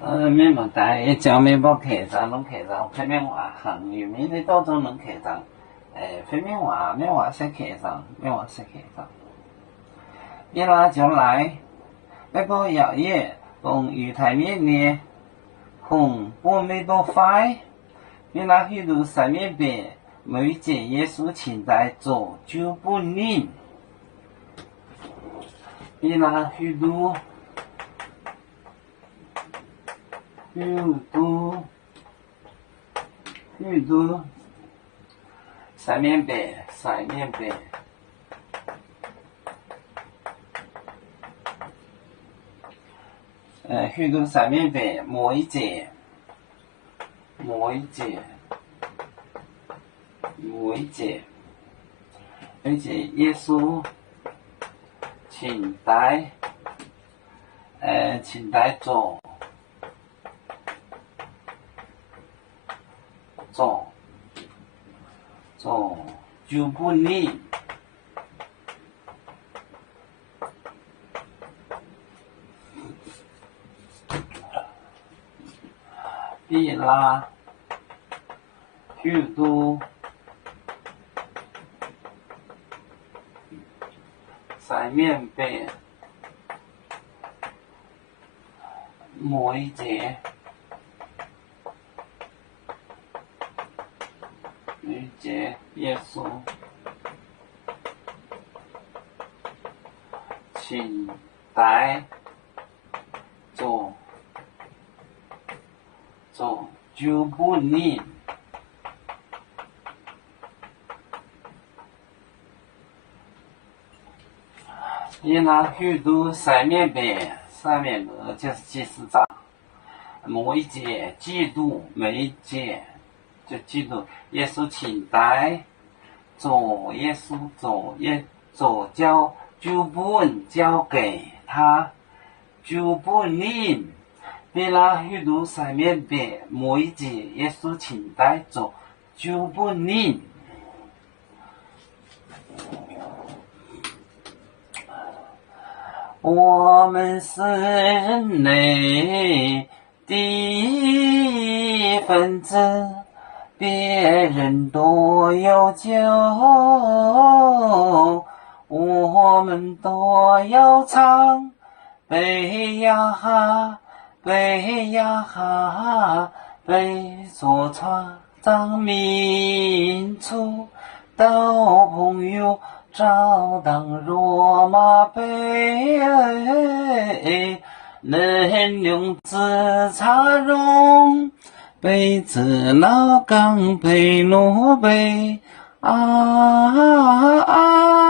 面目大，一讲面包客上，拢客上，片面话行业面的当中拢客上，片面话说客上，面话说客上。一拉就来，那个药业从鱼台面呢，红半米多块，一拉许多上面边，每节耶稣请在做就不宁，一拉许多。许多三面白，许多三面白，磨一节，而且耶稣请带做就不腻。必拉许多三面白磨一节，一节耶稣请带做就不腻。伊拿许多三面白就是祭司长，某一节季度每一节就记住耶稣请带做耶稣做就不交给他就不宁。别拉许多三面白某一节耶稣请带做就不宁。我们是人类的一份子，别人都有救，我们都要唱悲呀哈，悲呀哈，悲说创造民族到朋友照当罗马杯，能用自茶容杯子老钢杯罗杯啊。